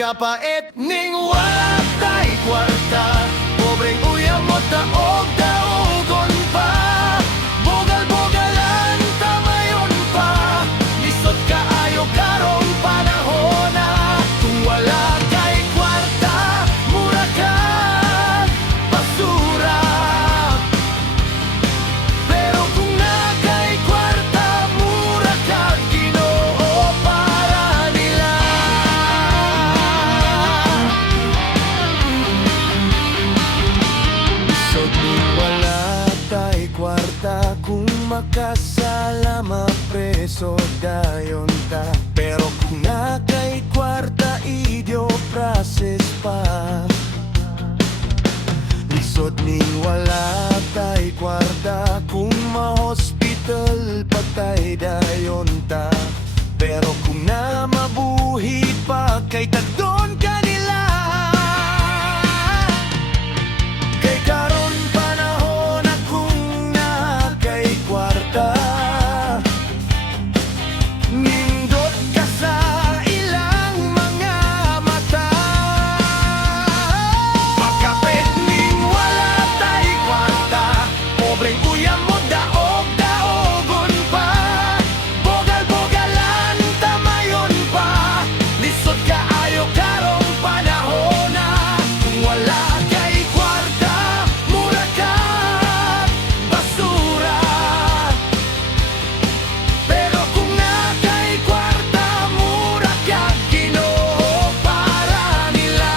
Pagkapait ning wala tay kwarta, pobreng uyab mo taog daogon pa. Bogal-bogalan tamayon pa, lisod kaayo karong panahon na. Kung wala kay kwarta, mura ka basura. Pero kung na kay kwarta, mura ka Ginoo para nila. Lisod ning wala tay kwarta, kung makasala mapreso dayon ta. Pero kung na kay kwarta, idyo process pa. Lisod ning wala tay kwarta, kung ma-hospital patay dayon ta. Pero kung na mabuhi pa, kay tagdon kanila. Kay karon panahon na kung na kay kwarta, nindot ka sa ilang mga mata. Pagkapit ning wala tay kwarta, pobreng uyam mo daog daogon pa. Bogal-bogalan tamayon pa, lisod kaayo karong panahon na. Kung wala kay kwarta, mura ka basura. Pero kung na kay kwarta, mura ka Ginoo para nila.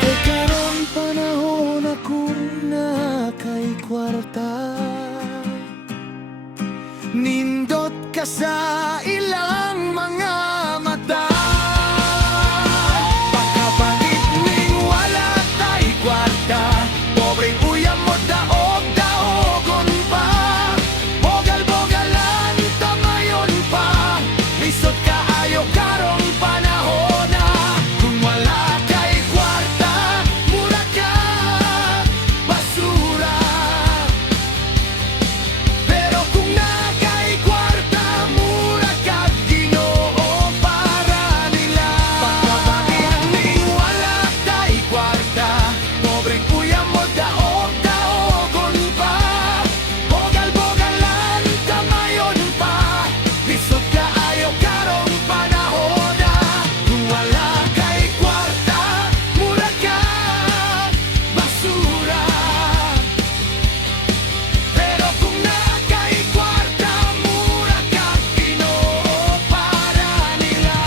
Kay karon panahon na kung na kay kwarta, nindot ka sa ilang mga mata. Pagkapalit ning wala tay kwarta, pobreng uyam mo daog daogon pa. Bogal-bogalan tamayon pa, lisod kaayo karong panahon na. Kung wala kay kwarta, mura ka basura. Pero kung na kay kwarta, mura ka Ginoo para nila. Pagkapait ning wala tay kwarta, pobreng uyam mo daog daogon pa. Bogal-bogalan tamayon pa, lisod kaayo karong panahon na. Kung wala kay kwarta, mura ka basura. Pero kung na kay kwarta, mura ka Ginoo para nila.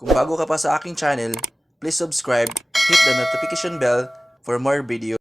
Kung bago ka pa sa aking channel, please subscribe, hit the notification bell for more videos.